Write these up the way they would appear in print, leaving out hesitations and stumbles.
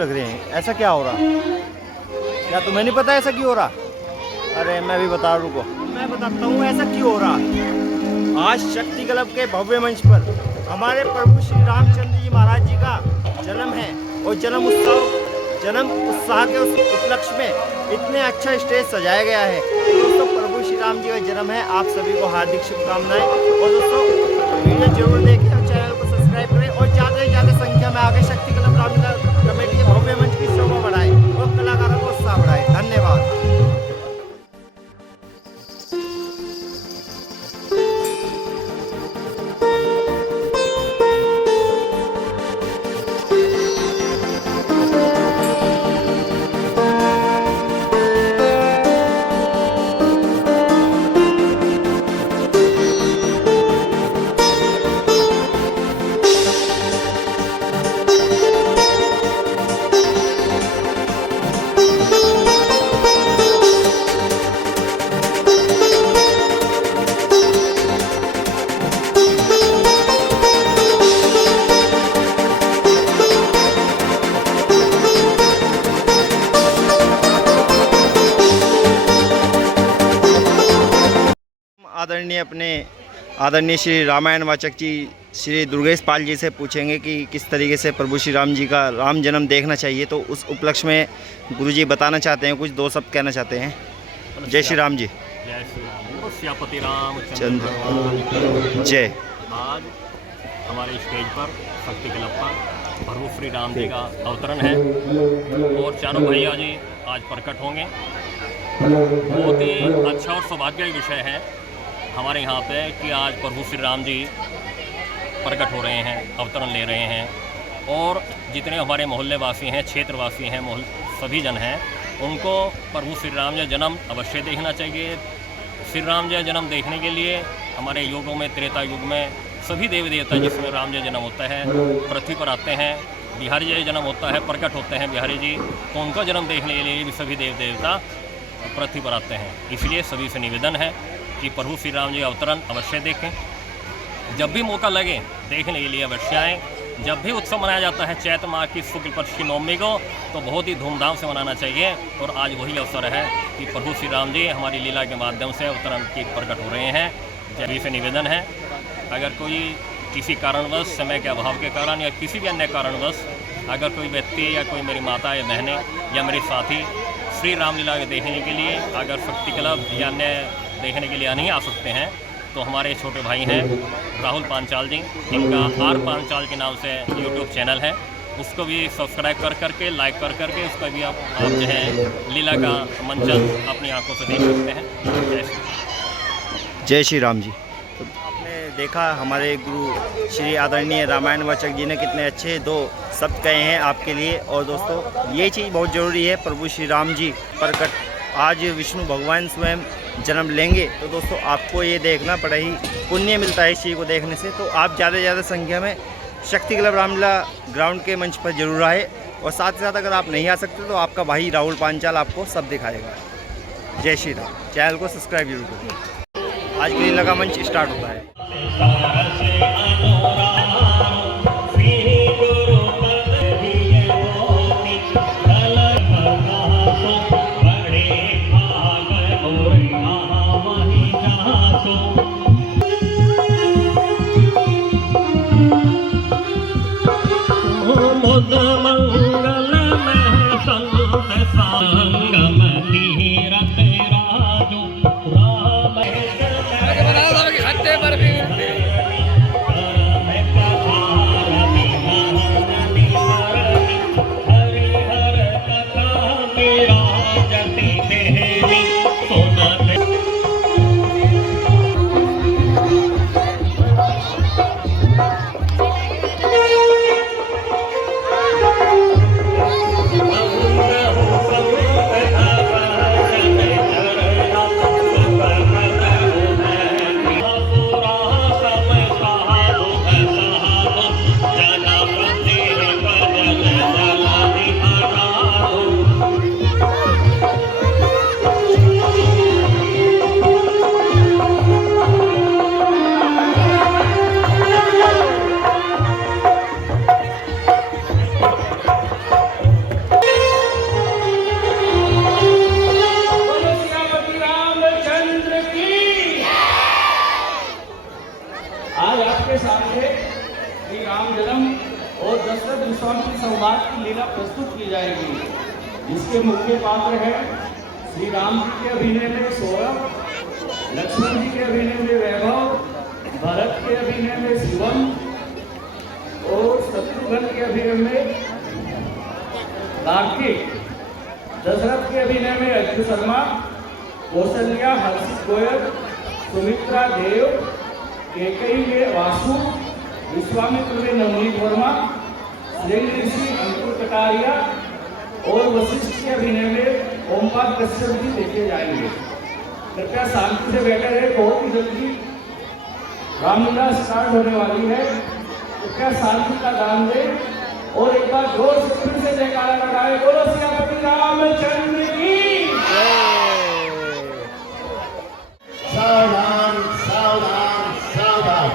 लग रहे हैं? ऐसा क्या हो रहा? क्या तुम्हें नहीं पता ऐसा क्यों हो रहा? अरे मैं भी बता, रुको मैं बताता हूँ ऐसा क्यों हो रहा। आज शक्ति क्लब के भव्य मंच पर हमारे प्रभु श्री रामचंद्र जी महाराज जी का जन्म है और जन्म उत्साह के उस उपलक्ष्य में इतने अच्छा स्टेज सजाया गया है। दोस्तों प्रभु श्री राम जी का जन्म है, आप सभी को हार्दिक शुभकामनाएं। और दोस्तों वीडियो जरूर देखें और चैनल को सब्सक्राइब करें और ज़्यादा से ज़्यादा संख्या में आगे शक्ति क्लब रामलीला कमेटी के भव्य मंच की शोभा बढ़ाएं और कलाकारों को उत्साह बढ़ाएं। धन्यवाद। आदरणीय श्री रामायण वाचक जी श्री दुर्गेश पाल जी से पूछेंगे कि किस तरीके से प्रभु श्री राम जी का राम जन्म देखना चाहिए। तो उस उपलक्ष्य में गुरुजी बताना चाहते हैं, कुछ दो शब्द कहना चाहते हैं। जय श्री राम जी। जय श्री राम। श्यापति रामचंद्र जय। आज हमारे स्टेज पर शक्ति क्लब पर प्रभु श्री राम जी का अवतरण है और चारों भैया जी आज प्रकट होंगे। बहुत ही अच्छा और सौभाग्य का विषय है हमारे यहाँ पे कि आज प्रभु श्री राम जी प्रकट हो रहे हैं, अवतरण ले रहे हैं। और जितने हमारे मोहल्ले वासी हैं, क्षेत्रवासी हैं, सभी जन हैं, उनको प्रभु श्री राम जी जन्म अवश्य देखना चाहिए। श्री राम जी जन्म देखने के लिए हमारे युगों में, त्रेता युग में सभी देवी देवता जिसमें राम जी जन्म होता है पृथ्वी पर आते हैं। बिहारी जी जन्म होता है, प्रकट होते हैं बिहारी जी, तो उनका जन्म देखने के लिए भी सभी देव देवता पृथ्वी पर आते हैं। इसलिए सभी से निवेदन है कि प्रभु श्री राम जी अवतरण अवश्य देखें। जब भी मौका लगे देखने के लिए अवश्य आएँ। जब भी उत्सव मनाया जाता है चैत्र माह की शुक्ल पक्ष की नवमी को, तो बहुत ही धूमधाम से मनाना चाहिए। और आज वही अवसर है कि प्रभु श्री राम जी हमारी लीला के माध्यम से अवतरण की प्रकट हो रहे हैं। जब से निवेदन है, अगर कोई किसी कारणवश, समय के अभाव के कारण या किसी भी अन्य कारणवश अगर कोई व्यक्ति या कोई मेरी माता या बहनें या मेरे साथी श्री रामलीला देखने के लिए अगर शक्ति क्लब या अन्य देखने के लिए नहीं आ सकते हैं, तो हमारे छोटे भाई हैं राहुल पांचाल जी, इनका आर पांचाल के नाम से यूट्यूब चैनल है, उसको भी सब्सक्राइब कर करके, लाइक कर करके उस पर भी आप जो है लीला का मंचन अपनी आंखों से देख सकते हैं। जय श्री राम जी। तो आपने देखा हमारे गुरु श्री आदरणीय रामायण वाचक जी ने कितने अच्छे दो शब्द कहे हैं आपके लिए। और दोस्तों ये चीज़ बहुत ज़रूरी है, प्रभु श्री राम जी प्रकट आज विष्णु भगवान स्वयं जन्म लेंगे, तो दोस्तों आपको ये देखना बड़ा ही पुण्य मिलता है इस चीज़ को देखने से। तो आप ज़्यादा से ज़्यादा संख्या में शक्ति क्लब रामलीला ग्राउंड के मंच पर जरूर आए। और साथ ही साथ अगर आप नहीं आ सकते तो आपका भाई राहुल पांचाल आपको सब दिखाएगा। जय श्री राम। चैनल को सब्सक्राइब जरूर करें। आज की लीला का मंच स्टार्ट होता है। सामने श्री राम जन्म और दशरथ विश्वामित्र संवाद की लीला प्रस्तुत की जाएगी, जिसके मुख्य पात्र हैं श्री राम जी के अभिनय में सौरभ, लक्ष्मण जी के अभिनय में वैभव, भरत के अभिनय में शिवम और शत्रुघ्न के अभिनय में कार्तिक, दशरथ के अभिनय में अज्जू शर्मा, कौशल्या हर्षित गोयल, सुमित्रा देव, केकई में वासु, विश्वामित्र में नवनीत वर्मा, श्रेणी ऋषि अंकुर कटारिया और वशिष्ठ के अभिनय में ओमकार कश्यप जी देखे जाएंगे। कृपया शांति से बैठे रहे, बहुत ही जल्दी रामलीला स्टार्ट होने वाली है। कृपया शांति का दान दें और एक बार जोर से फिर से जयकारा लगाए, बोलो सियापति रामचंद्र की। सावधान सावधान सावधान।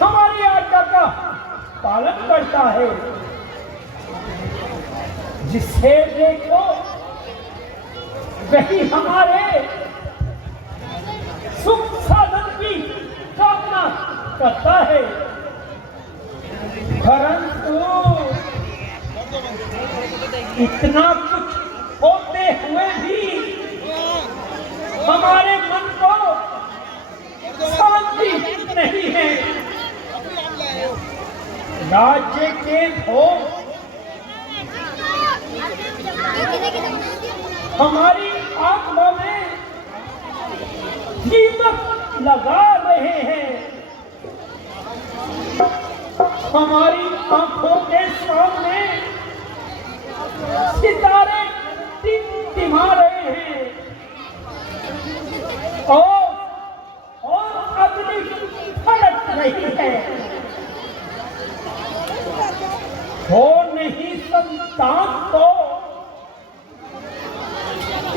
हमारी आज्ञा का पालन करता है, जिसे देखो वही हमारे सुख साधन की कामना करता है, परंतु इतना कुछ होते हुए भी हमारे मन को शांति नहीं है। राज्य के भोग हमारी आत्मा में कीमत लगा रहे हैं, हमारी आंखों के सामने सितारे टिमटिमा रहे हैं और अग्नि फड़क रही है। हो नहीं संतान तो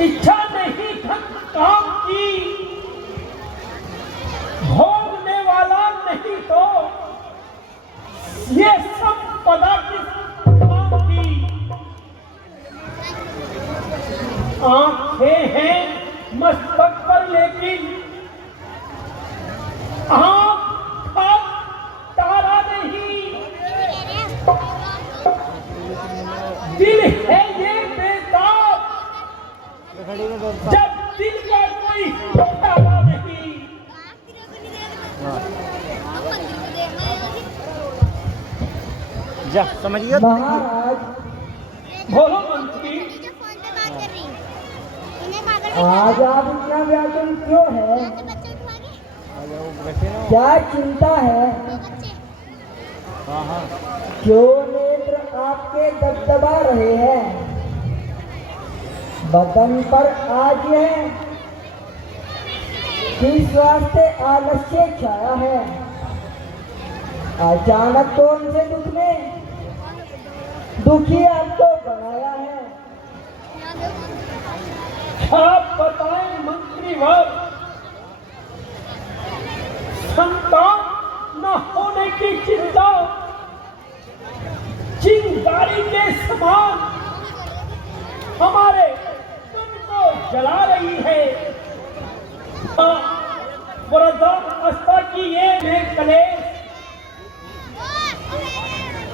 इच्छा नहीं धन काम की, भोगने वाला नहीं तो ये संपदा किस काम की। आंखें हैं मस्तक पर लेकिन आंख पर तारा नहीं, दिल है ये बेताब जब दिल का कोई तारा नहीं। जा समझ गया महाराज बोलो मंत्री, आज आप इतना व्याकुल क्यों है? क्या चिंता है? क्यों नेत्र आपके दबदबा रहे हैं? बदन पर आज है कि स्वास्थ्य आलस्य छाया है। अचानक कौन से दुख ने दुखी आपको बनाया है? आप बताएं मंत्रीवर, संतान न होने की चिंता चिंगारी के समान हमारे मन को जला रही है। वृद्धावस्था की ये कलेश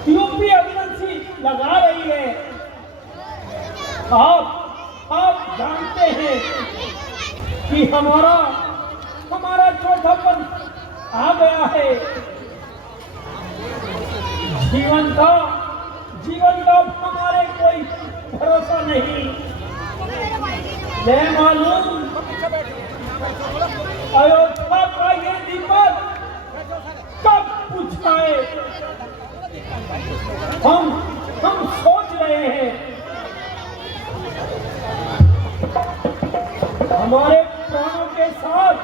यूपी अविनाशी लगा रही है। आप जानते हैं कि हमारा चौथापन आ गया है। जीवन का हमारे कोई भरोसा नहीं। मैं मालूम अयोध्या का ये दीपक कब बुझाए, हम सोच रहे हैं। हमारे प्राणों के साथ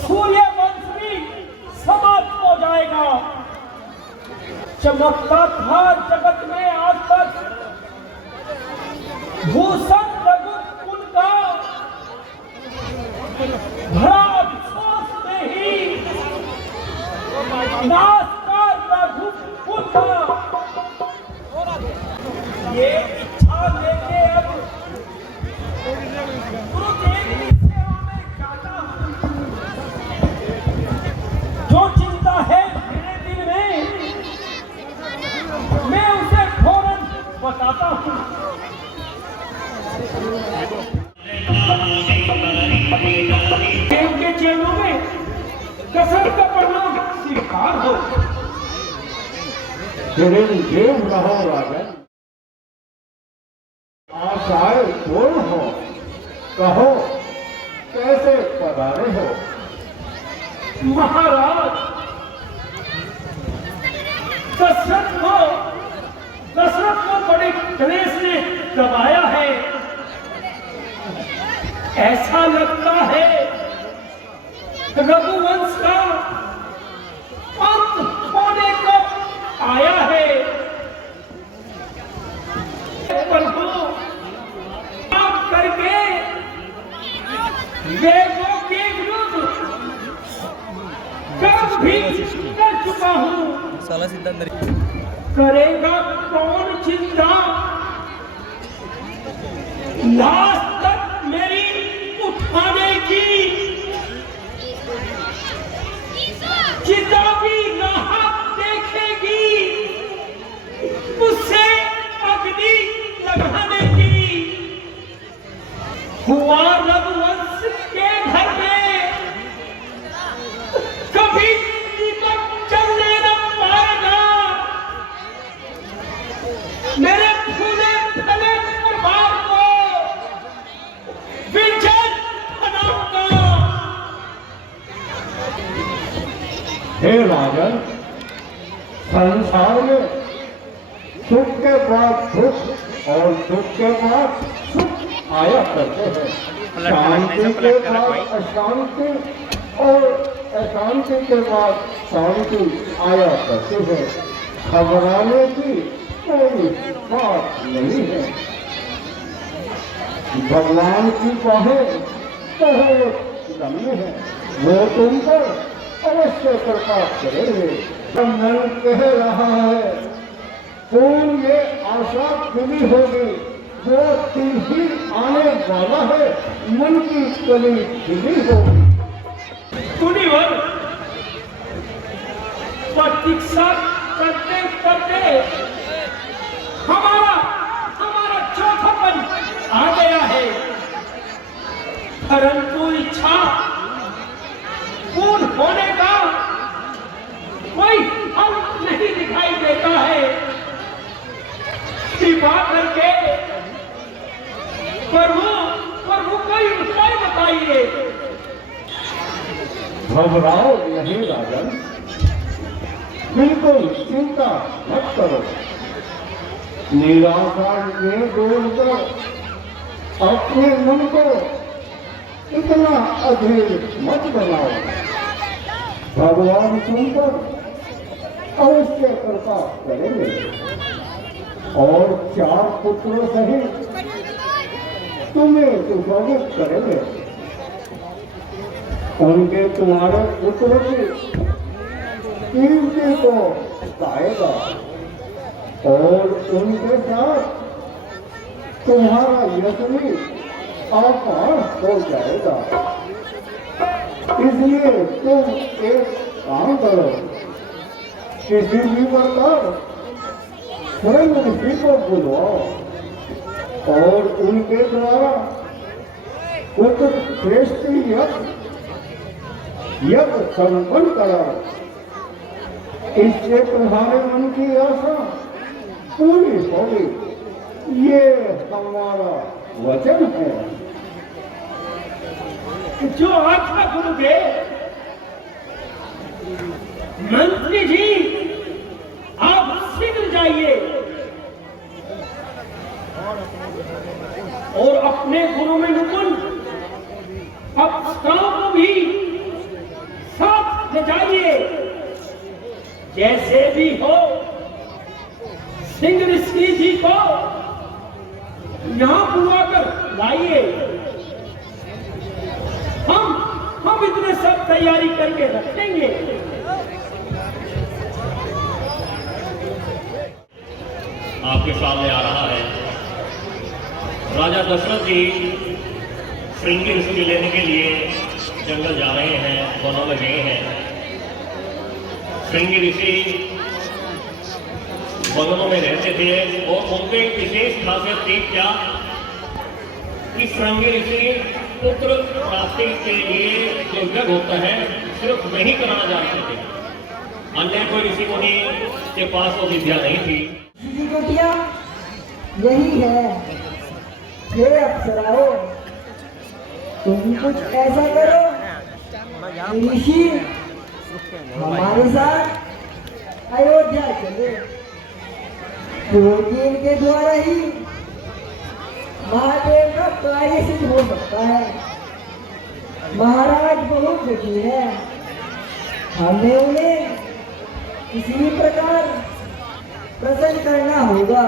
सूर्य वंश भी समाप्त हो जाएगा। चमकता था जगत में आज तक भूषण रघुकुल का, भरा अफसोस में ही नमस्कार प्रभु पुत्र, ये इच्छा लेके अब गुरुदेव की सेवा में जाता हूँ। जो चिंता है मेरे दिल में, मैं उसे फौरन बताता हूँ। देव के चरणों में कसरत का प्रणाम स्वीकार हो। चिरंजीव रहो राजन, आशाएं पूर्ण हो, कहो कैसे पधारे हो। महाराज, दशरथ को बड़े क्लेश ने दबाया है। ऐसा लगता है रघुवंश का अंत होने को आया है। प्रभु, आप करके वेदों के विरुद्ध कर्म भी कर चुका हूँ। करेगा कौन चिंता, लाश तक मेरी उठाने की। चिता भी राह देखेगी, उससे अग्नि लगाने की। हुआ रघुवंश के घर में कभी दीपक जलने न पाएगा। मेरे फूले फले परिवार को विजय बनाऊंगा। हे राजन, संसार में सुख के बाद दुख और दुख के बाद सुख आया करते हैं। शांति के बाद अशांति और अशांति के बाद शांति आया करते हैं। घबराने की कोई बात नहीं है। भगवान की बाहें बहुत लंबी है, वो तुम पर अवश्य कृपा करेंगे। मन कह रहा है, कौन ये आशा खुली होगी, वो दिन ही आने वाला है, मन की कली खुली होगी। मुनिवर, प्रतीक्षा करते करते हमारा चौथापन आ गया है। परंतु इच्छा पूर्ण होने का कोई फल नहीं दिखाई देता है। कृपा करके प्रभु कोई उपाय बताइए। घबराओ नहीं राजन, बिल्कुल चिंता मत करो। निराशा में डूबकर अपने मन को इतना अधीर मत बनाओ। भगवान सुनकर अवश्य कृपा करेंगे और 4 पुत्रों सहित तुम्हें सुशोभित करेंगे। उनके तुम्हारे पुत्र की कीर्ति को गाएगा और उनके साथ तुम्हारा यश भी आपार हो जाएगा। इसलिए तुम एक काम करो, किसी भी प्रकार स्वयं ऋषि को बुलवाओ और उनके द्वारा कुछ श्रेष्ठ यज्ञ संपन्न कराओ। इससे तुम्हारे मन की आशा पूरी होगी, ये हमारा वचन है। जो आज्ञा गुरुदेव। मंत्री जी, आप शीघ्र जाइए और अपने गुरु में नुकुल अप्सराओं को भी साथ ले जाइए। जैसे भी हो सिंह ऋषि जी को यहाँ बुलाकर लाइए। हम इतने सब तैयारी करके रखेंगे। आपके सामने आ रहा है। राजा दशरथ जी श्रृंगी ऋषि लेने के लिए जंगल जा रहे हैं, वनों में गए हैं। श्रृंगी ऋषि वनों में रहते थे और उनके विशेष खासियत थी क्या कि श्रृंगी ऋषि पुत्र प्राप्ति के लिए जो यज्ञ होता है सिर्फ वही कराना जानते थे, अन्य कोई ऋषि मुनि के पास वो विद्या नहीं थी। जी बेटिया यही है, हे अप्सराओ तुम कुछ ऐसा करो ऋषि हमारे साथ अयोध्या चले, क्योंकि इनके द्वारा ही महादेव का कार्य सिद्ध हो सकता है। महाराज बहुत दुखी है, हमें उन्हें किसी प्रकार प्रसन्न करना होगा।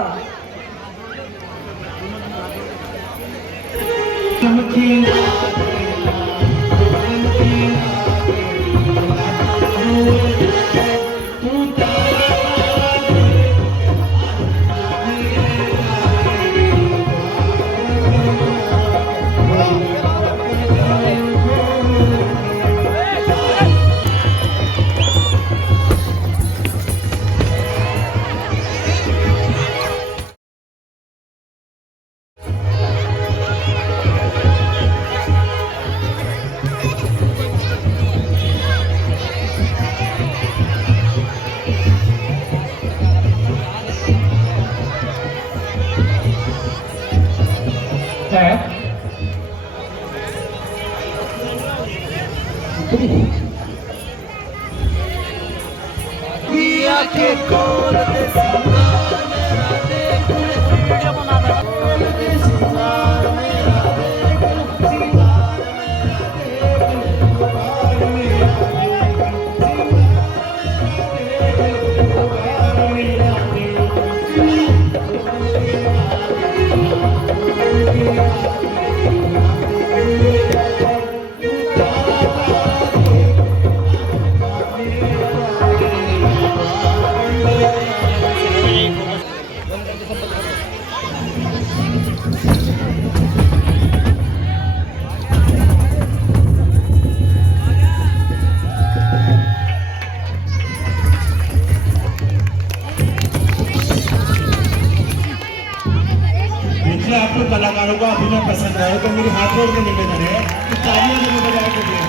आपको कलाकारों का अभिनय पसंद आए तो मेरी हाथ जोड़ के निवेदन है कि तालियां जरूर बजाए के लिए।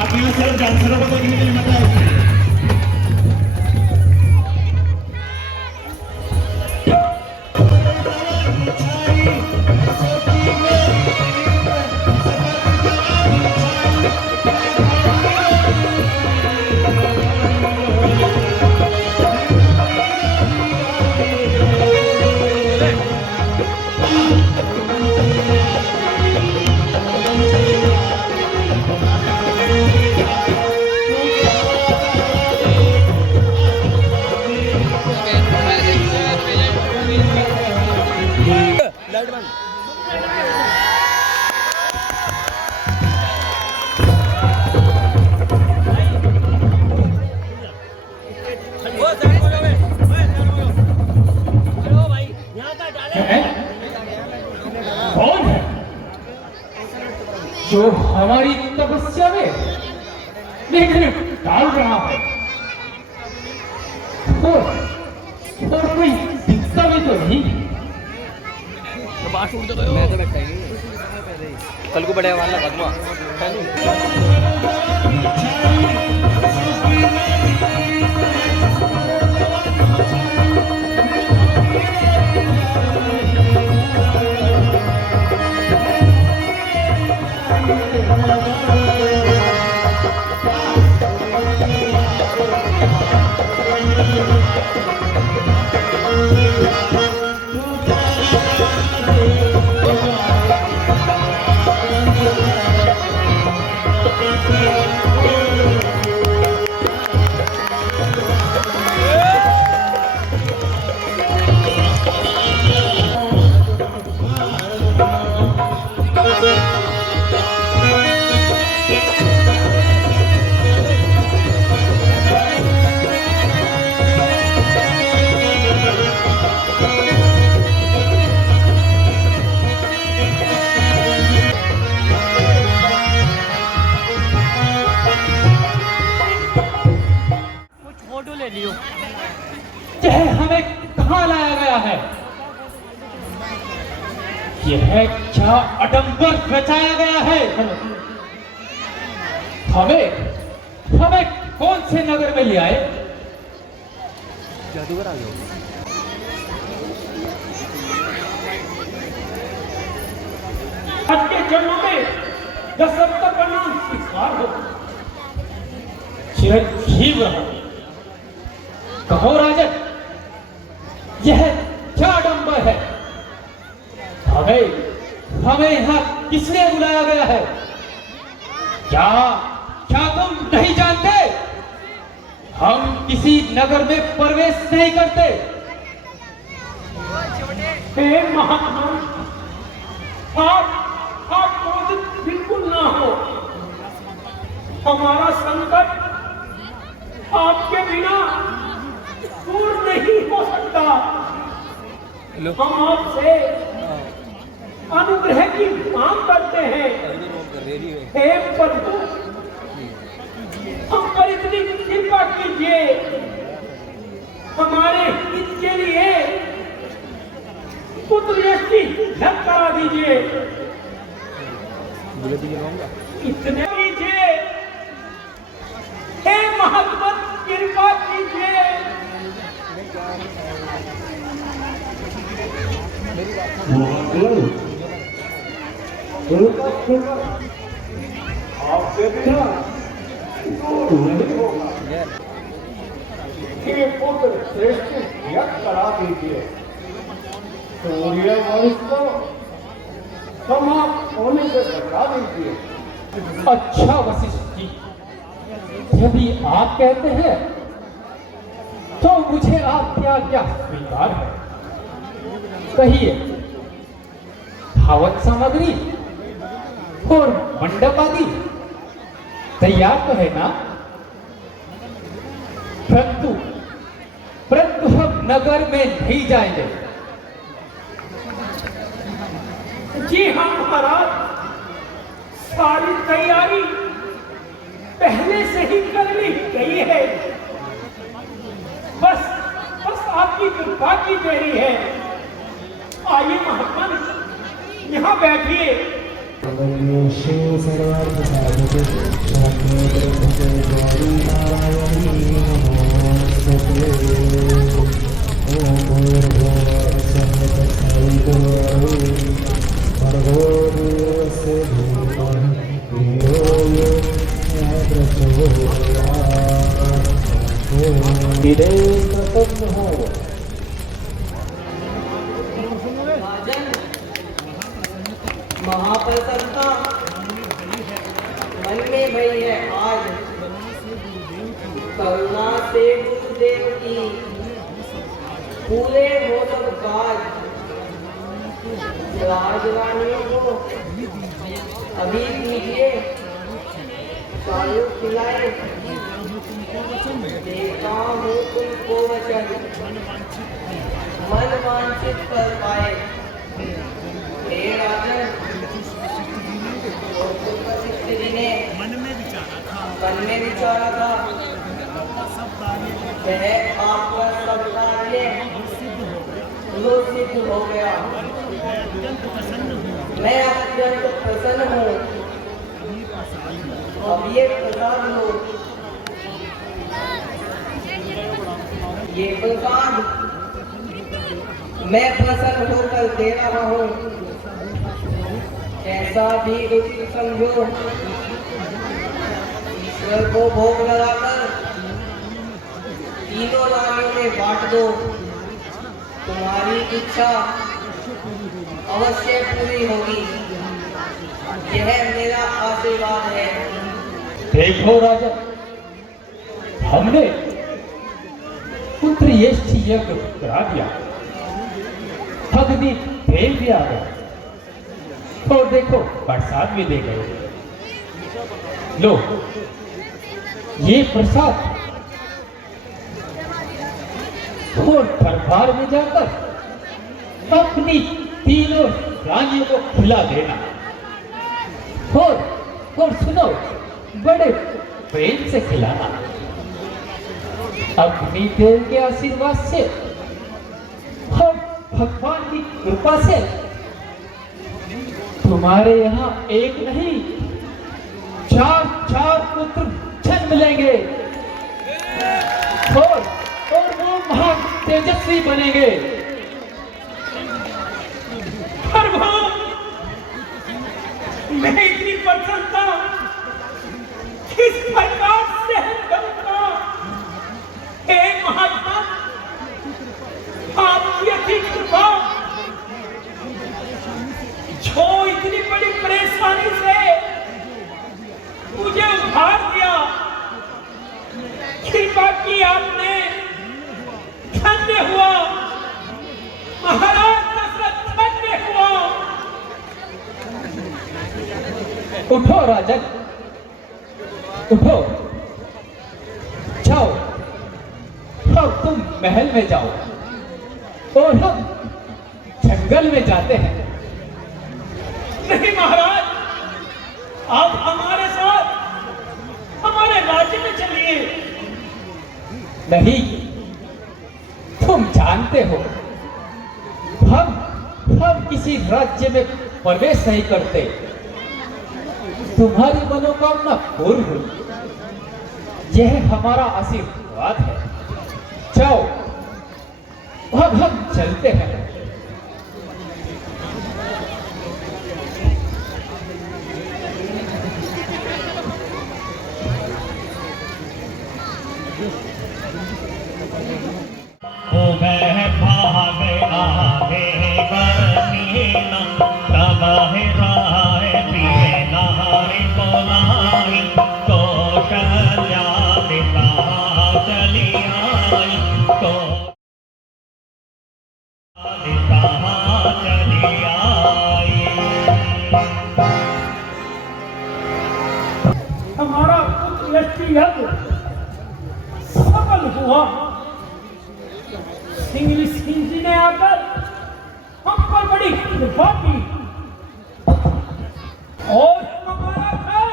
आप यहाँ सिर्फ डांसरों को देखने के लिए मत आए। कौन है जो हमारी तपस्या में विघ्न डाल रहा है? और कोई दिखता भी तो नहीं। मैं तो बैठा ही कल को बड़े वाला भगवा यह क्या अडंबर रचाया गया है। हमें कौन से नगर में ले आए। जादूगर आ गया। आज के जन्म में दशरथ का नाम स्वीकार हो, चिरंजीव रहो। कहो राजन, यह क्या आडंबर है। हमें यहाँ किसने बुलाया गया है। क्या तुम नहीं जानते, हम किसी नगर में प्रवेश नहीं करते। हे महात्मा, आप क्रोधित बिल्कुल ना हो। हमारा संकट आपके बिना दूर नहीं हो सकता। हम आपसे अनुग्रह की मांग करते हैं। हे प्रभु, हम पर इतनी कृपा कीजिए, हमारे हित के लिए पुत्र यष्टि धन करा दीजिए। इतने कीजिए, हे महात्मा, कृपा कीजिए। आपके बिना नहीं होगा। हे पुत्र श्रेष्ठ यज्ञ करा दीजिए। सूर्य वंश को समाप्त होने से बचा दीजिए। अच्छा वशिष्ठ जी, यदि आप कहते हैं तो मुझे आपकी आज्ञा स्वीकार है। कहिए, हवन सामग्री और मंडप आदि तैयार तो है ना। परंतु हम नगर में नहीं जाएंगे। जी हाँ महाराज, सारी तैयारी पहले से ही कर ली गई है। बस आपकी कृपा की देरी है। आइए महात्मा, यहाँ बैठिए। महाप्रसन्नता मन में भई है आज। करुणा से गुरुदेव की पूरे हो सब काज। राजरानियों को अभी दीजिए, चालू खिलाए। देखा हूँ तुमको वचन, मन वांछित कर पाए। हे राजन, ने मन में विचारा था वह आपका सब कार्य वो सिद्ध हो गया। मैं अत्यंत प्रसन्न हूँ। अब ये प्रसाद लो। ये प्रसाद मैं प्रसन्न होकर दे रहा हूँ। ऐसा भी उचित समझो। ईश्वर को भोग लगाकर तीनों रानियों में बांट दो। तुम्हारी इच्छा अवश्य पूरी होगी। यह मेरा आशीर्वाद है। देखो राजन, हमने पुत्र यष्टि यज्ञ करा दिया, अग्नि भेज दिया गया, और देखो प्रसाद भी दे गए। लो, ये प्रसाद और दरबार में जाकर अपनी तीनों रानियों को खिला देना। और सुनो, बड़े प्रेम से खिलाना। अग्निदेव के आशीर्वाद से और भगवान की कृपा से तुम्हारे यहाँ एक नहीं, चार चार पुत्र जन्म लेंगे और वो महान तेजस्वी बनेंगे। प्रभु, मैं इतनी प्रसन्नता किस प्रकार से करूंगा? हे महात्मा, आपकी अति कृपा जो इतनी बड़ी परेशानी से मुझे उद्धार दिया, कृपा की आपने, धन्य हुआ महाराज दशरथ, धन्य हुआ। उठो राजन, उठो, जाओ, अब तुम महल में जाओ और हम जंगल में जाते हैं। नहीं महाराज, आप हमारे साथ हमारे राज्य में चलिए। नहीं, तुम जानते हो हम किसी राज्य में प्रवेश नहीं करते। तुम्हारी मनोकामना पूर्ण हुई, यह हमारा आशीर्वाद है। जाओ, अब हम चलते हैं। हमारा पुत्र यज्ञ सफल हुआ। सिंह जी ने आकर हम पर बड़ी कृपा की और हमारा घर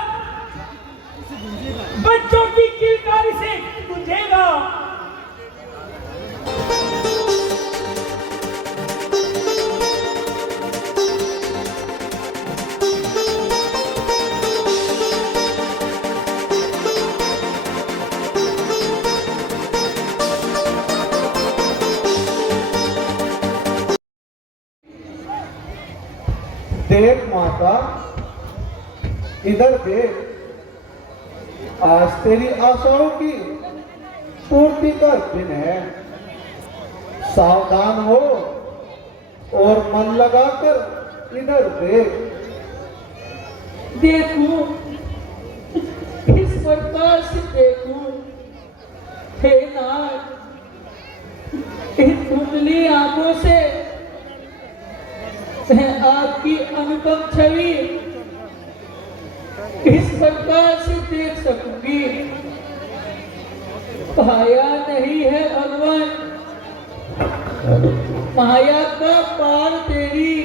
बच्चों की किलकारी से गूंजेगा। देख माता, इधर देख, आज तेरी आशाओं की पूर्ति का दिन है। सावधान हो और मन लगाकर इधर देख। देखूं, इस प्रकार से देखूं, हे नाथ, इन धुंधली आंखों से मैं आपकी अनुपम छवि इस प्रकार से देख सकूंगी। पाया नहीं है भगवान, माया का पार तेरी,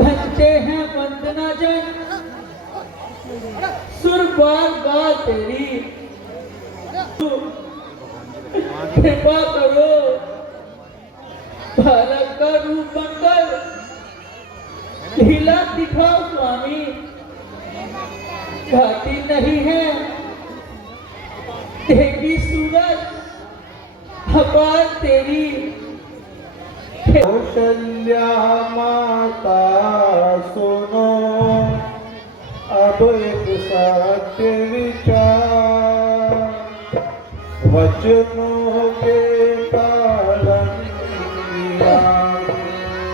बनते हैं वंदना जन, सुर बार बार तेरी। कृपा करो, बालक का रूप बनकर लीला दिखाओ स्वामी। घाटी नहीं है, देगी सूरज अपार तेरी। कौशल्या माता सुनो, अब एक सत्य विचार, वचनों के पालन किया,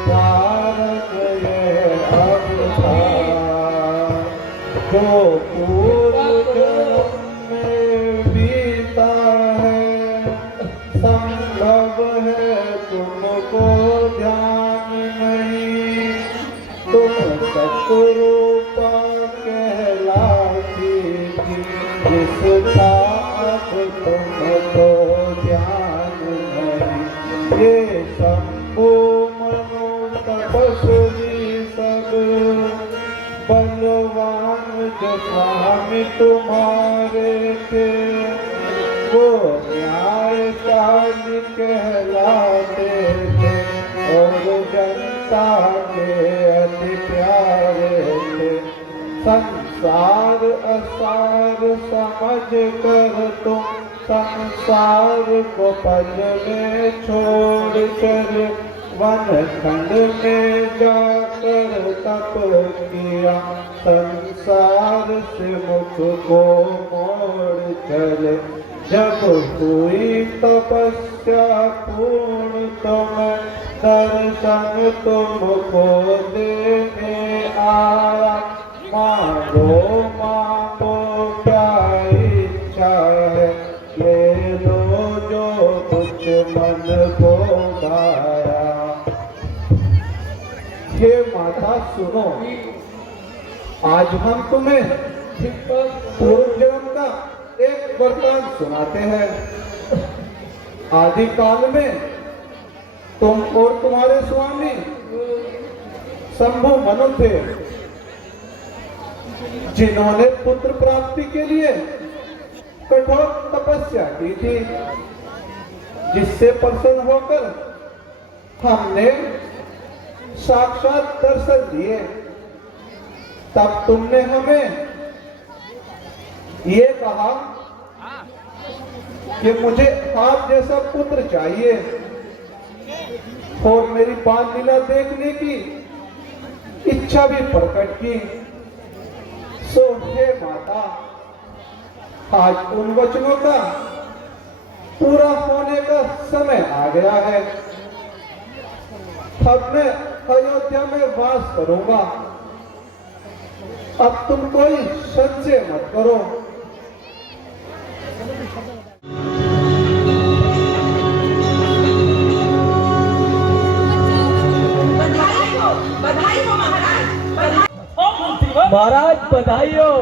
भारत ये अवतार, जो पूर्व जन्म में बीता है, संभव है तुमको ध्यान नहीं। तुम सतरूपा कहलाती थी, जिसका अब तुमको ध्यान नहीं। ये शंभु मनु तपस्वी सब, बलवान जो स्वामी तुम्हारे थे, वो न्यायशाली कहलाते थे और जनता के संसार असार समझ कर तुम संसार को पल में छोड़ चले, वन खंड में जाकर तप किया, संसार से मुख को मोड़ चले। जब हुई तपस्या पूर्ण तुम्हें दर्शन तुमको देने आया, मांगो मांगो क्या इच्छा है, ले लो जो कुछ मन को गाया। हे माता सुनो, आज हम तुम्हें पूर्व जन्म का एक वरदान सुनाते हैं। आदि काल में तुम और तुम्हारे स्वामी शंभु मनु थे, जिन्होंने पुत्र प्राप्ति के लिए कठोर तपस्या की थी, जिससे प्रसन्न होकर हमने साक्षात दर्शन दिए। तब तुमने हमें ये कहा कि मुझे आप जैसा पुत्र चाहिए और मेरी बाल लीला देखने की इच्छा भी प्रकट की। सो हे माता, आज उन वचनों का पूरा होने का समय आ गया है। अब मैं अयोध्या में वास करूंगा। अब तुम कोई संशय मत करो। महाराज बधाई हो।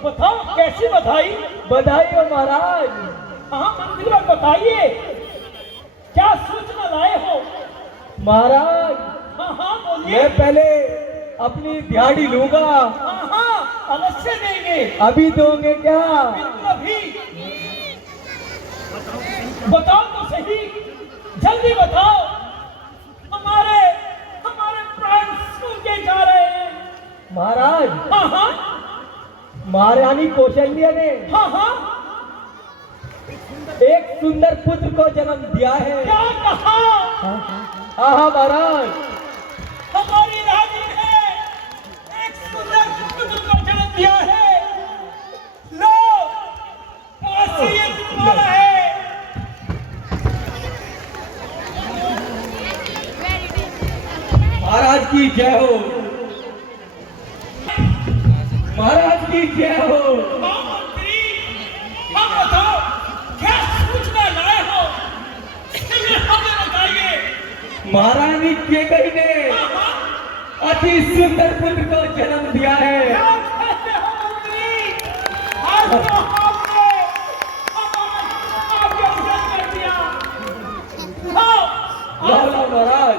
बताओ कैसी बधाई? बधाई हो महाराज। हाँ मंत्री में बताइए, क्या सूचना लाए हो? महाराज हाँ बोलिए। मैं पहले अपनी दिहाड़ी लूंगा। हाँ अवश्य देंगे। अभी दोगे क्या? बिल्कुल अभी। बताओ तो सही, जल्दी बताओ। हमारे प्राण सूखे जा रहे हैं महाराज। हाँ हाँ महारानी कौशल्या ने एक सुंदर पुत्र को जन्म दिया है। क्या कहा? हाँ महाराज, हमारी रानी ने एक सुंदर पुत्र को जन्म दिया है। लो ये तुम्हारा है। महाराज की जय हो। महाराज की जय हो। मंत्री, आप बताओ क्या सूचना लाए हो? हमें बताइए। महारानी केकई ने अति सुंदर पुत्र को जन्म दिया है। मंत्री, आज तो आपने आपके अवसर कर दिया। महाराज,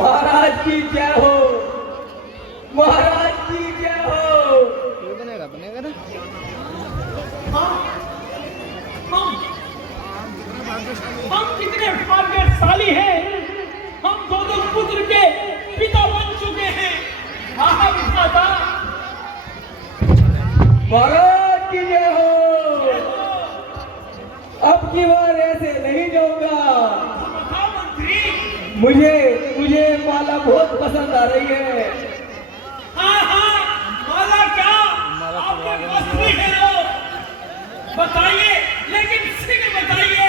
महाराज की जय हो। महाराज की जय हो। बनेगा ना। हम कितने भाग्यशाली हैं। हम दोनों पुत्र के पिता बन चुके हैं। माता महाराज की जय हो। अब की बार ऐसे नहीं जाऊंगा। मुझे माला बहुत पसंद आ रही है। हाँ माला क्या? आपके मंत्री है लोग। बताइए, लेकिन शीघ्र बताइए,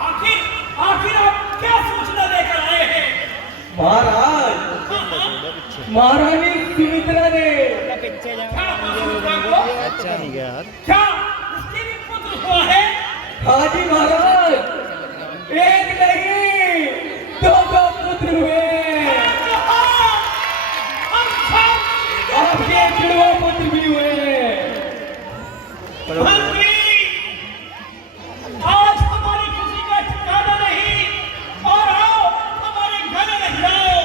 आखिर आप क्या सूचना लेकर आए हैं? महाराज, महारानी सुमित्रा ने अच्छा नहीं गया यार। क्या उसके भी पुत्र हुआ है? हाँ जी महाराज, एक नहीं दो पुत्र हुए। आपके जुड़वा पुत्र भी हुए। मंत्री, आज हमारी खुशी का ठिकाना नहीं, और आओ हमारे घर रह जाओ।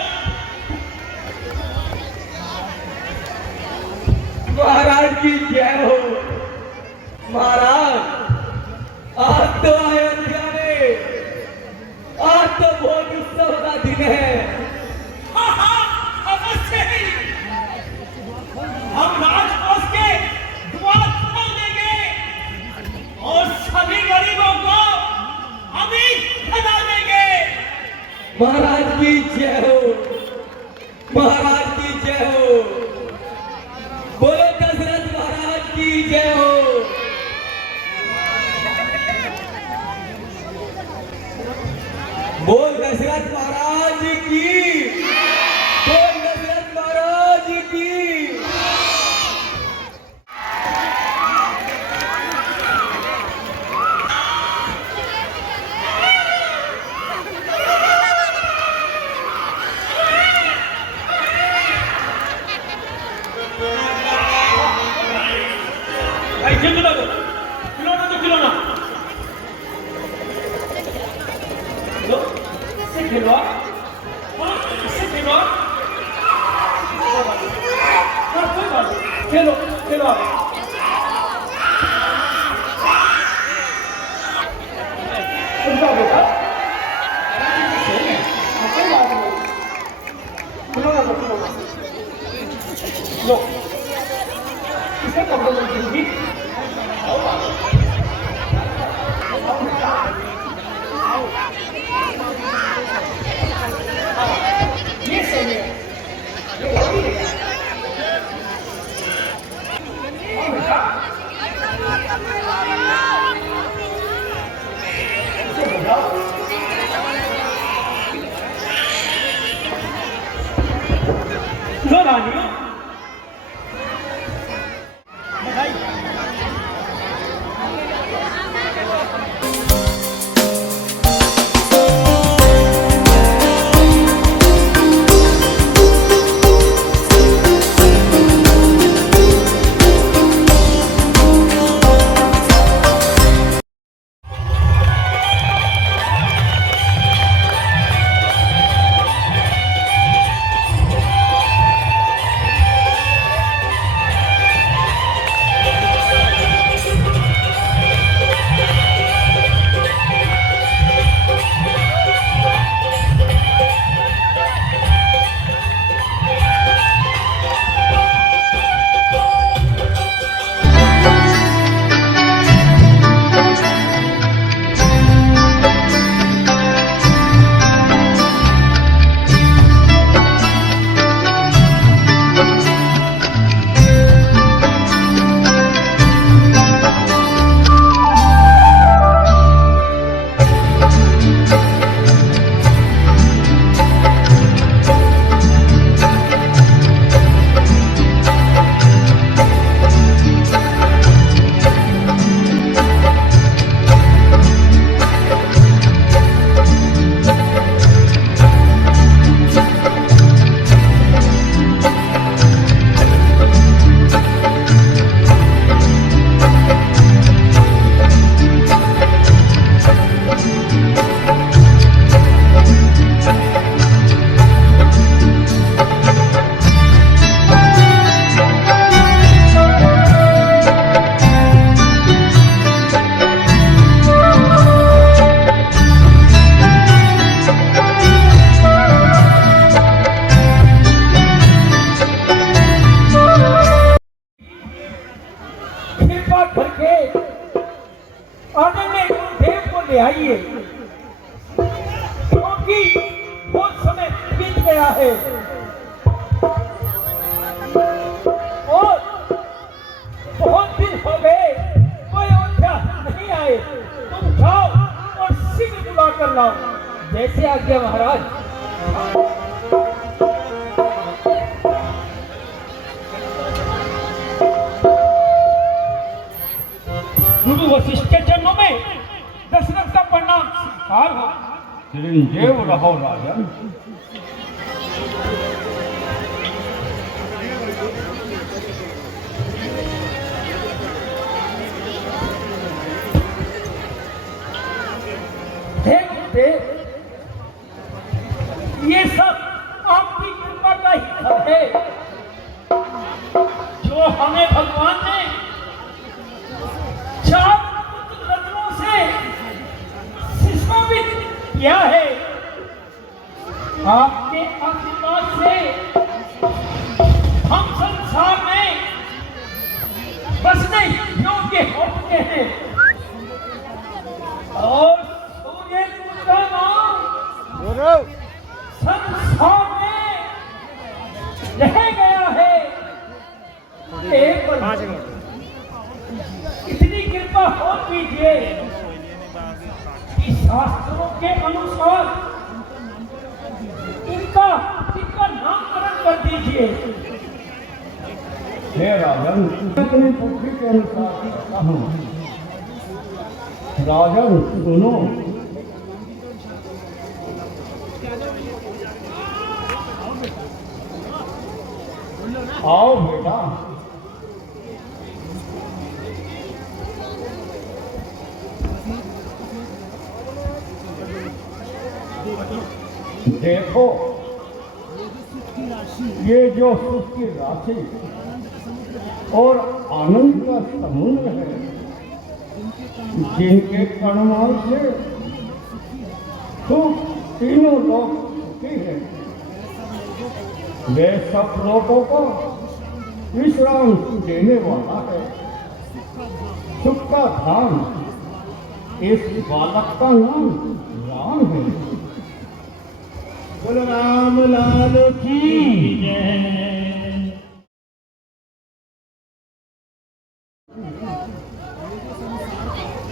महाराज की जय हो। महाराज, आज तो अयोध्या में जय हो। बोलो दशरथ महाराज की जय हो। बोल दशरथ महाराज की, बोल दशरथ महाराज की। खेलो खेलो उनका बेटा कोई बात नहीं, खिलौना दो खिलौना लो, किसे कपड़े में गिरेगी? ये सही है, ये सही है। लो रानियों, आइए, क्योंकि बहुत समय बीत गया है और बहुत दिन हो गए कोई अयोध्या नहीं आए। तुम जाओ और शीघ्र बुला कर लाओ। जैसे आज्ञा महाराज। गुरु वशिष्ठ के चरणों में दशरथ का प्रणाम स्वीकार हो। चिरंजीव रहो राजन। ये सब आपकी कृपा का ही फल है, जो हमें भगवान ने चार रत्नों से सुशोभित किया है। आपके आशीर्वाद से हम संसार में बसने योग्य हो चुके हैं और सूर्य का नाम संसार में रह गया है एक पल। 5 मिनट इतनी कृपा हो कीजिए कि शास्त्रों के अनुसार इनका नामकरण कर दीजिए। हे राजन, अपनी बुद्धि के अनुसार कहता हूँ। राजन सुनो, आओ बेटा। देखो, ये जो सुख की राशि और आनंद का समुद्र है, जिनके कणमाल से सुख तीनों लोग सुखी है, वे सब लोगों को विश्राम देने वाला है। सुख का धाम, इस बालक का नाम राम है। बोलो राम लाल की जय।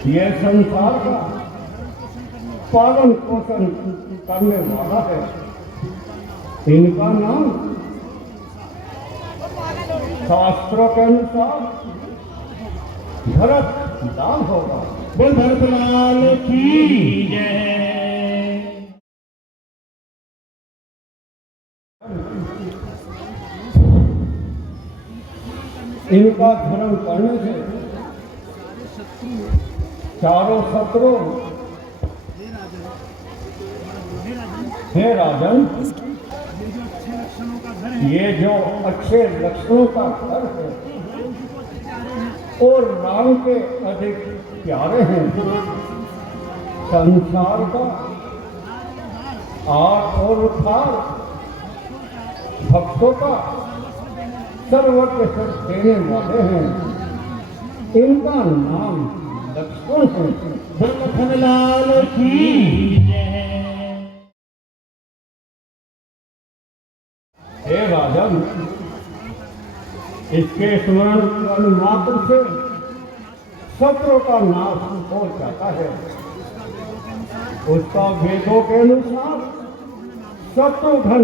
ये संसार का पालन पोषण करने वाला है। इनका नाम शास्त्रों के अनुसार भरत लाल होगा। बोल भरत लाल की जय। इनका धर्म करने से चारों शत्रु, हे राजन, ये जो अच्छे लक्षणों का घर है और राम के अधिक प्यारे हैं, संसार का आठ और उठार भक्तों का सर्वत्र सुख देने वाले हैं। इनका नाम लक्ष्मण है। भरत लाल की जय। हे राजन, इसके स्मरण मात्र से शत्रु का नाश हो जाता है। उसका वेदों के अनुसार शत्रुघ्न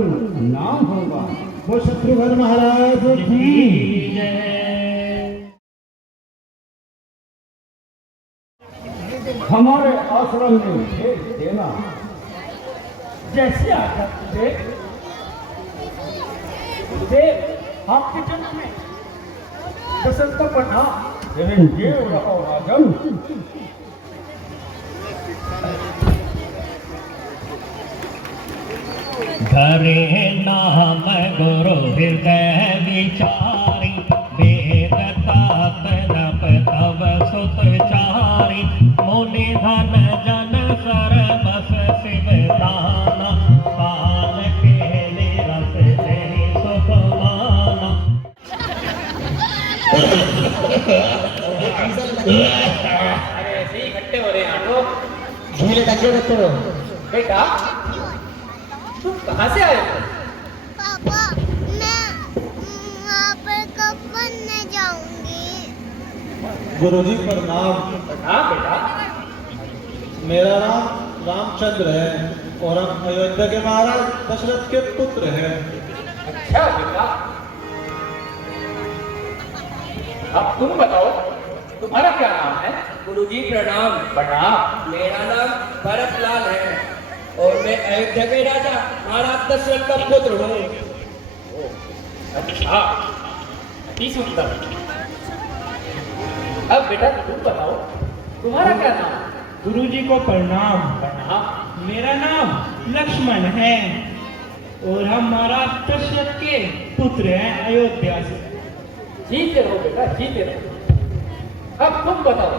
नाम होगा। वो शत्रुघ्न महाराज की जय। हमारे आश्रम में भेज देना। जैसे आज्ञा देव। देव, आपके जन्म में दशरथ को पढ़ा। चिरंजीव रहो राजन। धरे नाम गुरु हृदय विचारी, वेद तात नप तव सुतचारी। मुनि धन जन सर बस शिव दाना, काल केले रस देहि सुख माना। अरे ऐसे ही इकट्ठे हो रहे हैं आटो। झूले टंगे बच्चे हो बेटा। तुम कहाँ से आए हो? पापा, मैं वहाँ पर कब बनने जाऊंगी? गुरुजी प्रणाम। हाँ बेटा। मेरा नाम रामचंद्र है और हम अयोध्या के महाराज दशरथ के पुत्र हैं। अच्छा बेटा। अब तुम बताओ, तुम्हारा क्या नाम है? गुरुजी प्रणाम। प्रणाम। मेरा नाम भरत लाल है और मैं अयोध्या के राजा महाराज दशरथ का पुत्र हूँ। अच्छा, अति सुंदर। अब बेटा तुम बताओ, तुम्हारा क्या नाम? गुरुजी को प्रणाम। प्रणाम। मेरा नाम लक्ष्मण है और हम महाराज दशरथ के पुत्र हैं अयोध्या से। जीते रहो बेटा, जीते रहो। अब तुम बताओ।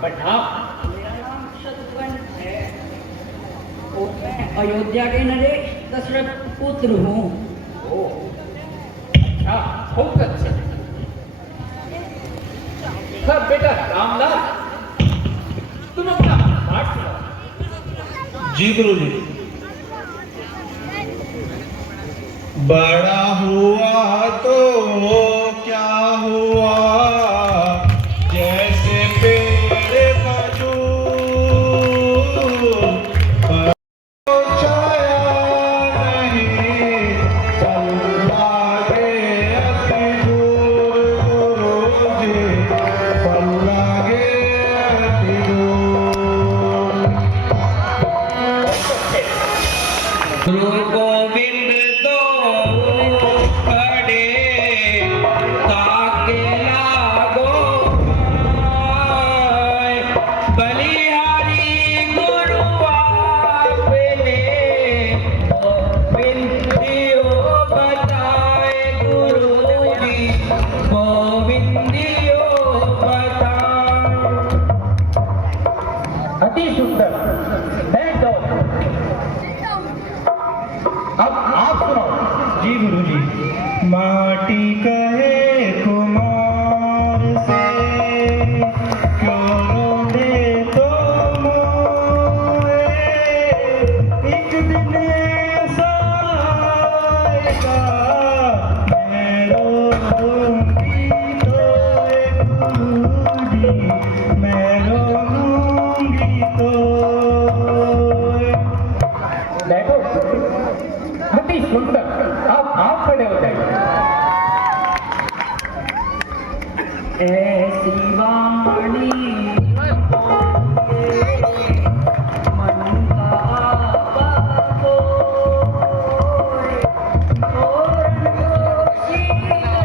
प्रणाम। मेरा नाम शत्रुघ्न है और मैं अयोध्या के नरेश दशरथ पुत्र हूँ। अच्छा, बहुत अच्छा। सब बेटा रामलाल, तुम अपना पाठ सुनाओ। जी गुरुजी। बड़ा हुआ तो क्या हुआ, जैसे पेड़ खजूर छाया नहीं, चल लागे अति दूर गुरुजी, पल लागे अति दूर। गुरु गोविंद तो खड़े ताके लागो पाए, बलिहारी गुरु आपने गोविंदियो बताए, गुरु जी गोविंदियो बताए। अति सुंदर। बैठ जाओ। अब आप सुनाओ। जी गुरुजी। माटी कहे कुमार से, क्यों रोने तो मोए, एक दिन ऐसा आएगा, मैं रोऊंगी तो गुरुजी, मैं रोऊंगी तो। बैठो। अति सुंदर। अब आप खड़े हो जाइए। ऐसी वाणी मन का आपको, और जो शीतल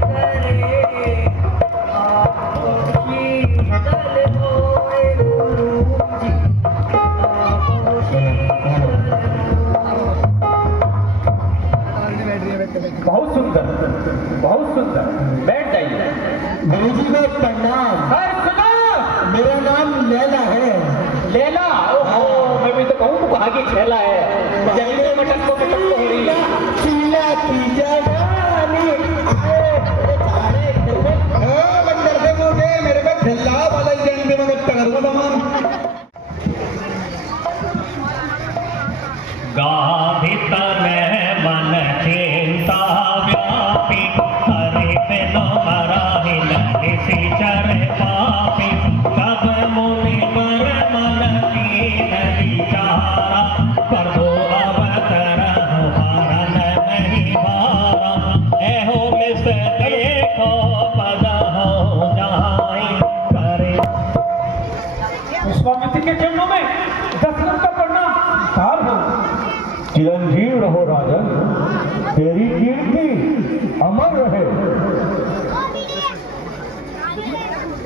करे, आपको शीतल होए गुरुजी, आपको शीतल। बहुत सुंदर, बहुत सुंदर। बैठ जाइए। गुरुजी को प्रणाम। अरे सुनो, मेरा नाम लैला है। लेला। ओहो, मैं भी तो कहूँ तू कहाँ की छेला है। जल्दी मटक को हो रही है। चीला की जवानी आए सारे बंदर से मुझे मेरे पे झल्ला वाला जंग में मगर टकरूंगा तमाम। गाभित में मन चिंता व्यापी, हरि बिन मराहि निसी चर पापी, कब मुनि पर मन कीन विचारा, प्रभु अवतरहु हरन नहीं भारा, एहो मिस देखो पद हो जाई करे। विश्वामित्र के चरणों में दशरथ का प्रणाम सार हो। चिरंजीव रहो राजन, तेरी कीर्ति अमर रहे।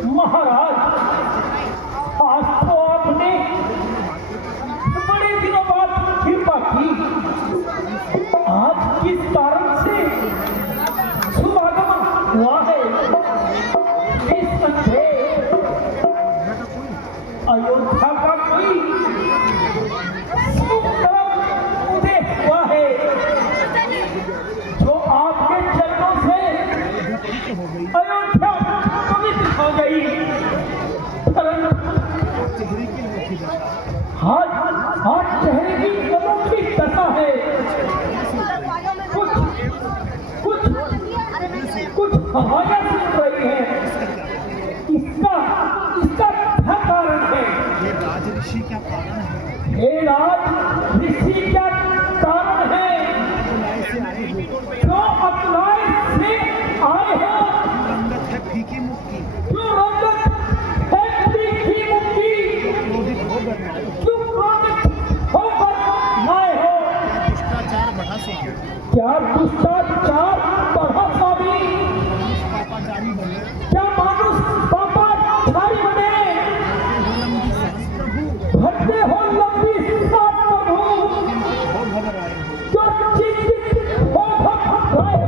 महाराज, आज तो आपने बड़े दिनों बाद कृपा की। आज किस कारण से शुभागमन हुआ है? निस्संदेह अयोध्या का कोई शुभ कर्म उदय हुआ है, जो आपके चरणों से अयोध्या पवित्र हो गई। आज चेहरे की अनोखी दशा है। कुछ हवाएं सुन रही है। इसका क्या कारण है? ये राज ऋषि क्या कारण है? जो अतलाय से आए हो, जो रंगत है फीकी मुक्की, जो क्रोधित होकर आए हो। क्या दुष्टाचार बढ़ा स्वामी? क्या मानुष पापाचारी बने? भटके हो लंबी सांस प्रभु, जो चिंतित हो घबराए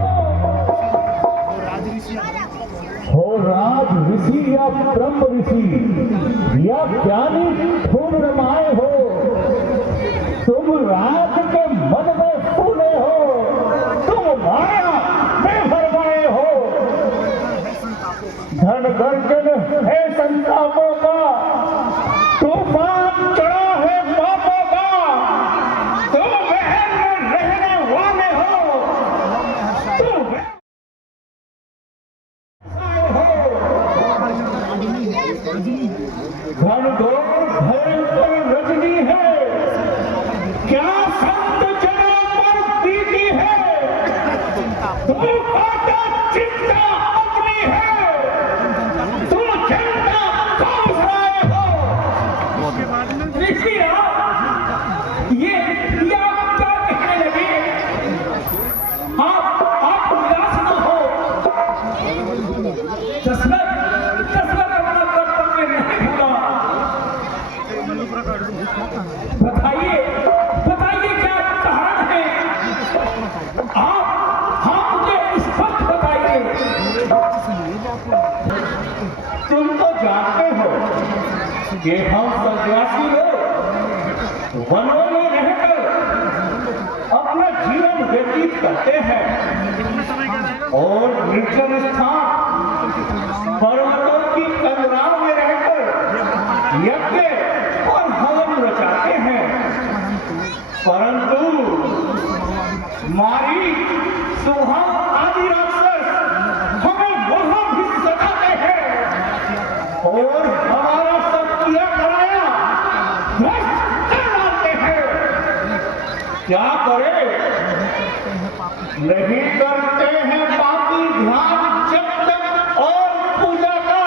हो राज ऋषि या ब्रह्म ऋषि या ज्ञानी खूब रमाए हो, तुम राज के मन में फूले हो, तुम माया में भरमाए हो। धन गर्जन है संतापों का, तूफान चढ़ा है पापों का, तुम महल में रहने वाले हो, तुम काटा चिंता अग्नि है, तुम चिंता कौन रहे हो? ऋषि ये आप क्या कहने लगे? आप निराश न हो। दशरथ अपना कर्तव्य नहीं भूला। बताइए क्या कारण है? आप मुझे स्पष्ट बताइए। तुम तो जानते हो कि हम सन्यासी लोग वनों में रहकर अपना जीवन व्यतीत करते हैं और निर्जन स्थान पर्वतों की कंदराओं में रहकर यज्ञ और हवन रचाते हैं। परंतु मारी सुहा आदि राक्षस हमें वहां भी सताते हैं और हमारा सब किया कराया भ्रष्ट कर डालते हैं। क्या करें? नहीं करते हैं बाकी ध्यान जब तक और पूजा का।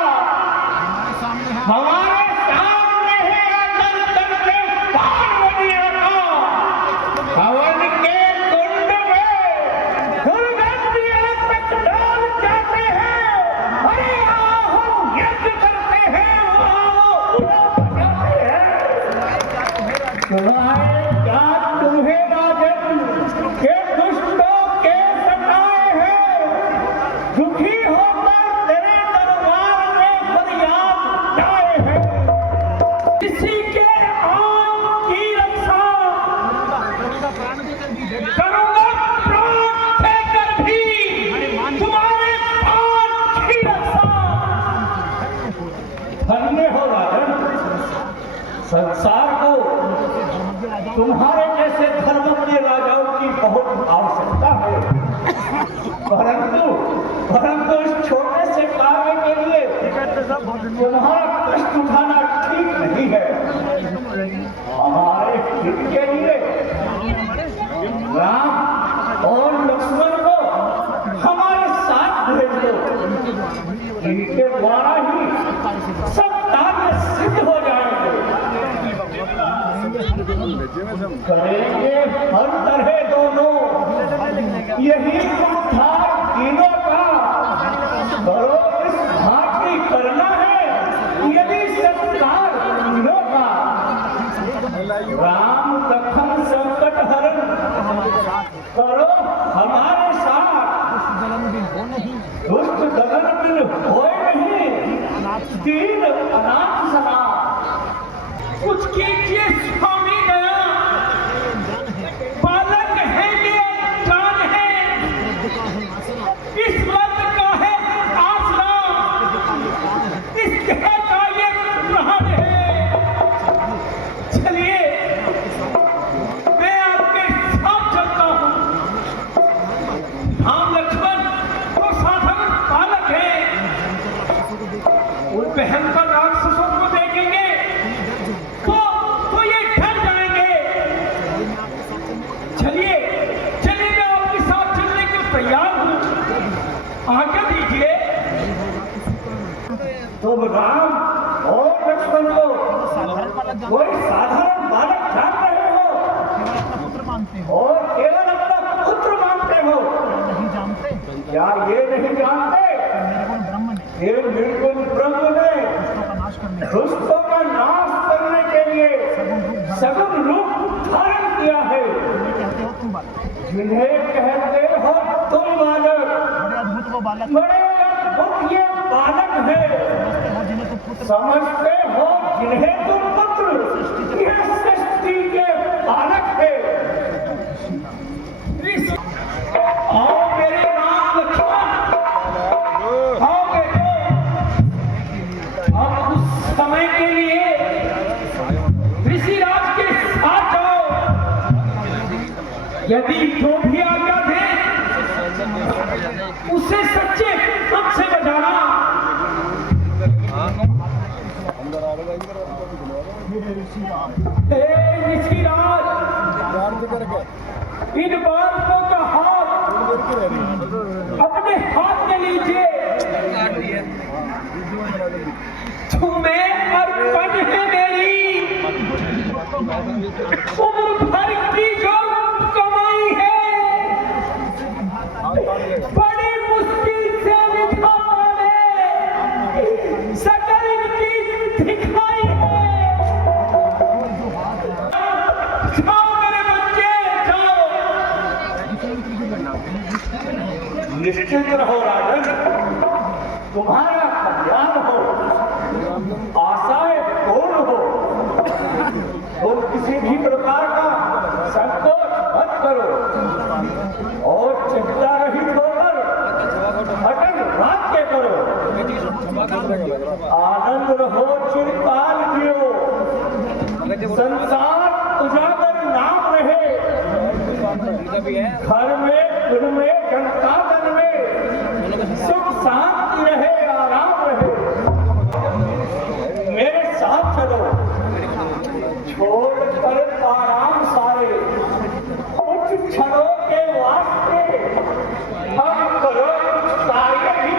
हमारे सामने है अटल करके पार्वतियों का हवन के कुंड में दुर्गंधी अलग डाल जाते हैं। अरे हम यज्ञ करते हैं, वहाँ जाते हैं। सुनाए क्या तुम्हें राजन के दुष्टों के सताए हैं? दुखी होकर तेरे दरबार में फरियाद लाए हैं। किसी के आन की रक्षा करूंगा प्राण देकर भी, तुम्हारे प्राण की रक्षा। धन्य हो राजन, संसार को तुम्हारे जैसे धर्म के राजाओं की बहुत आवश्यकता है। परंतु इस छोटे से कार्य के लिए तुम्हारा कष्ट उठाना ठीक नहीं है। हमारे हित के लिए राम और लक्ष्मण को हमारे साथ भेज दो। इनके द्वारा ही सब कार्य सिद्ध हो जाएंगे। करेंगे हर तरह दोनों, यही उद्धार तीनों का। करो इस भांति करना है यदि सत्कार तीनों का। राम लखन संकट हरण करो हमारे साथ। दुष्ट दगन बिन होए नहीं, दीन अनाथ सना। कुछ कीजिए स्वामी दया, बालक है ये जान है, इस व्रत का है आसरा, इस देह का ये प्राण है। चलिए मैं आपके साथ चलता हूँ। राम लक्ष्मण वो साधारण बालक है, उन भयंकर राक्षसों को देखेंगे तो ये डर जाएंगे। चलिए मैं आपके साथ चलने के तैयार हूँ, आज्ञा दीजिए। तुम राम और लक्ष्मण को कोई साधारण बालक जान रहे हो और केवल अपना पुत्र मानते हो। क्या ये नहीं जानते ये निर्गुण ब्रह्म ने दुष्टों का नाश करने के लिए सगुण रूप धारण किया है। जिन्हें कहते हो तुम बालक, बड़े अद्भुत ये बालक है। समझते हो जिन्हें तुम पुत्र, ये सृष्टि के बालक है। आओ मेरे राम लक्ष्मण, आओ बेटे। अब उस समय के लिए ऋषिराज के साथ जाओ। यदि जो भी आज्ञा दे उसे सच्चे मन से बजाना। हे ऋषिराज, इन बालकों का हाथ उम्र भर की जो कमाई है बड़ी मुश्किल से लिखा मैंने सकल की दिखाई है। जाओ मेरे बच्चे जाओ, निश्चित रहो राजन, तुम्हारा कल्याण हो, आशाएं पूर्ण हो। तुम किसी भी प्रकार का संकोच मत करो और चिंता रहित होकर अटल राज्य करो। आनंद रहो, चिरकाल जियो, संसार उजागर नाम रहे। घर में, कुल में, जनता दल में सुख शांति रहे, आराम रहे। मेरे साथ चलो, छोड़कर आराम सारे कुछ क्षणों के वास्ते हम करो कार्य भी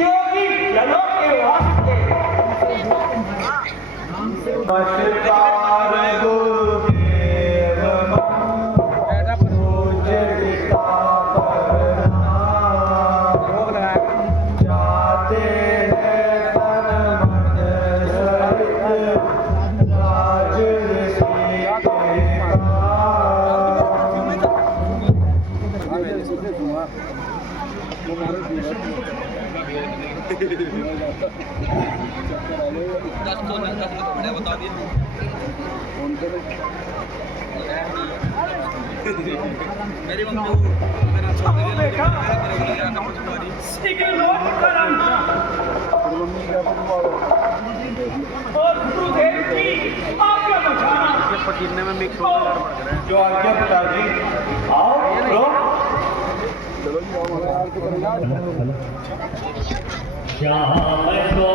योगी जनों के वास्ते। नमस्कार गुरुदेव पूज्य पिता जाते हैं तन मन सहित राज ऋषि के और गुरुदेव की आज्ञा बचाना जो आज्ञा पिताजी। आओ श्याम को